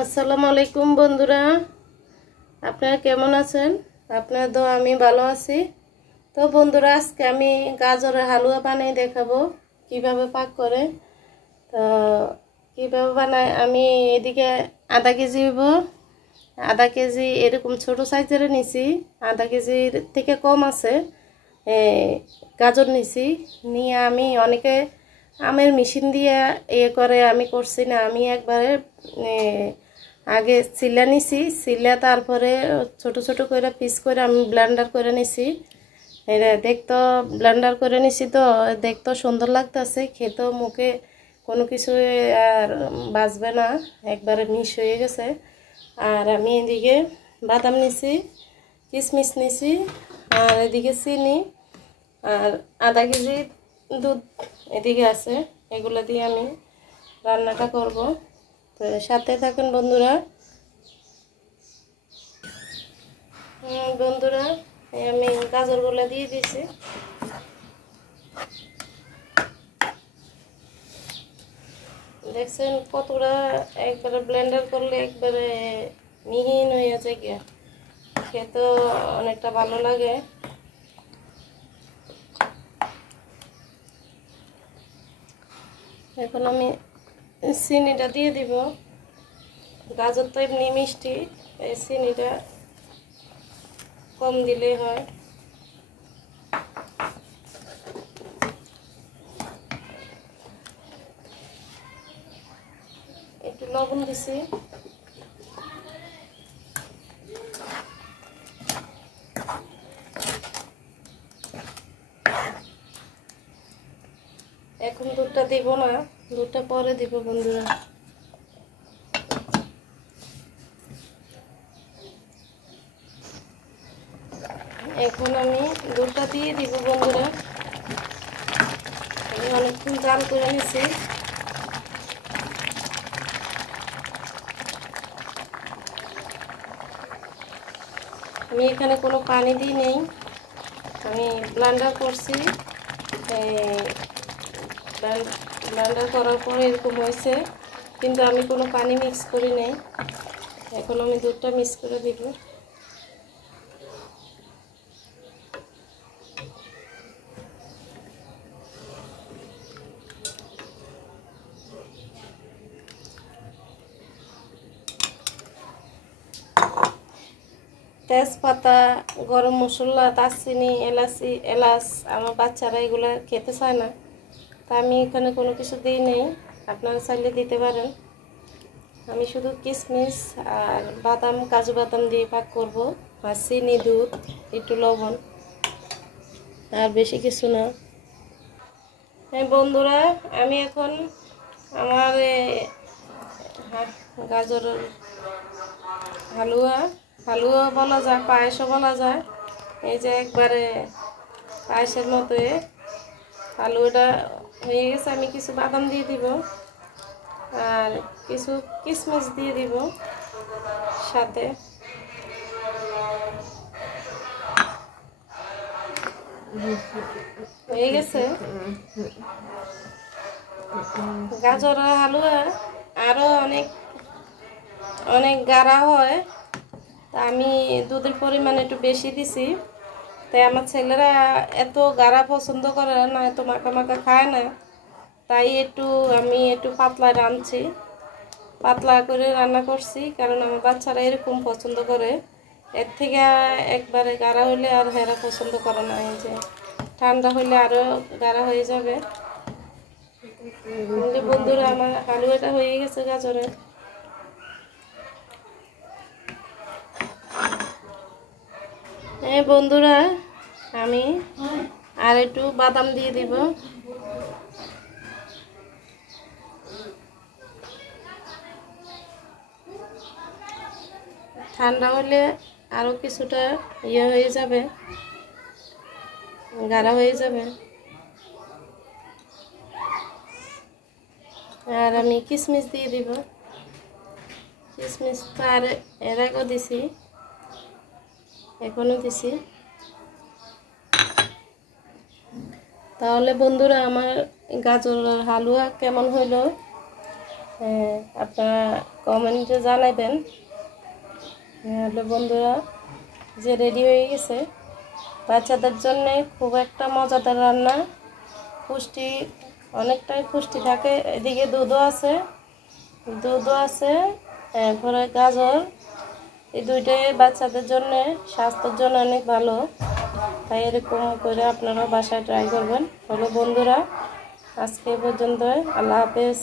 আসসালামু আলাইকুম বন্ধুরা, আপনারা কেমন আছেন? আপনার তো আমি ভালো আছি। তো বন্ধুরা, আজকে আমি গাজরের হালুয়া বানিয়ে দেখাবো কিভাবে পাক করে। তো কিভাবে বানাই, আমি এদিকে আধা কেজি আধা কেজি এরকম ছোট সাইজের নিছি। আধা কেজির থেকে কম আছে গাজর নিছি। নিয়ে আমি অনেকে আমের মেশিন দিয়ে করে, আমি করছি না। আমি একবারে আগে সিলা নিছি, সিলা তারপরে ছোট ছোট করে পিস করে আমি ব্লেন্ডার করে নিছি। এটা দেখতো ব্লেন্ডার করে নিছি, তো দেখতো সুন্দর লাগতেছে, খেতেও মুখে কোনো কিছু আর বাজবে না, একবারে মিশ হয়ে গেছে। আর আমি এদিকে বাদাম নিছি, কিশমিশ নিছি, আর এদিকে চিনি, আর আধা কেজি দুধ এদিকে আছে। এগুলো দিয়ে আমি রান্নাটা করব, তো সাথে থাকুন বন্ধুরা। বন্ধুরা, আমি গাজরগুলো দিয়ে দিছি। দেখছেন কতটা একবারে ব্লেন্ডার করলে একবারে মিহিন হয়ে যায়, গিয়া খেতে অনেকটা ভালো লাগে। এখন আমি চিনিটা দিয়ে দিব। গাজর তো এমনি মিষ্টি, এই চিনিটা কম দিলেই হয়। একটু লবণ দিছি। এখন দুধটা দিব না, দুধটা পরে দিব বন্ধুরা। এখন আমি দুধটা দিয়ে দিব বন্ধুরা। আমি অনেকক্ষণ জাল করে নিছি। আমি এখানে কোনো পানি দিই নেই, আমি ব্লেন্ডার করছি। ব্লেন্ডার করার পর এরকম হয়েছে, কিন্তু আমি কোনো পানি মিক্স করি নাই। এখন আমি দুধটা মিক্স করে দিব। তেজপাতা, গরম মশলা, দারচিনি, এলাচ আমার বাচ্চারা এগুলো খেতে চায় না, তা আমি এখানে কোনো কিছু দিই নেই। আপনারা চাইলে দিতে পারেন। আমি শুধু কিশমিশ আর বাদাম, কাজু বাদাম দিয়ে পাক করব, আর চিনি, দুধ, একটু লবণ, আর বেশি কিছু না। হ্যাঁ বন্ধুরা, আমি এখন আমার গাজরের হালুয়া বলা যায়, পায়েসও বলা যায়। এই যে একবারে পায়েসের মতো হালুয়াটা হয়ে গেছে। আমি কিছু বাদাম দিয়ে দিব আর কিছু কিশমিশ দিয়ে দিব সাথে। হয়ে গেছে গাজরের হালুয়া। আরও অনেক অনেক গাঢ়া হয়, তা আমি দুধের পরিমাণ একটু বেশি দিছি। তাই আমার ছেলেরা এত গাঢ়া পছন্দ করে না, এত মাখা মাখা খায় না, তাই আমি একটু পাতলা রাঁধছি, পাতলা করে রান্না করছি, কারণ আমার বাচ্চারা এরকম পছন্দ করে। এর থেকে একবারে গাঢ়া হইলে আর হেরা পছন্দ করে না। এই যে ঠান্ডা হইলে আরও গাঢ়া হয়ে যাবে। বন্ধুরা, আমার হালুয়াটা হয়ে গেছে গাজরের। বন্ধুরা, আমি আর একটু বাদাম দিয়ে দিব। ঠান্ডা হলে আরও কিছুটা হয়ে যাবে, গাঢ়া হয়ে যাবে। আর আমি কিশমিশ দিয়ে দিব। কিশমিশ তো আর এর আগেও দিছি, এখনও দিছি। তাহলে বন্ধুরা আমার গাজরের হালুয়া কেমন হইলো আপনারা কমেন্টে জানাবেন। হলো বন্ধুরা যে রেডি হয়ে গেছে, বাচ্চাদের জন্য খুব একটা মজাদার রান্না, পুষ্টি অনেকটাই পুষ্টি থাকে। এদিকে দুধও আছে এরপরে গাজর, এই দুইটাই বাচ্চাদের জন্য স্বাস্থ্যের জন্য অনেক ভালো। তাই এরকম করে আপনারা বাসায় ট্রাই করবেন। হলো বন্ধুরা আজকে এই পর্যন্ত, আল্লাহ হাফেজ।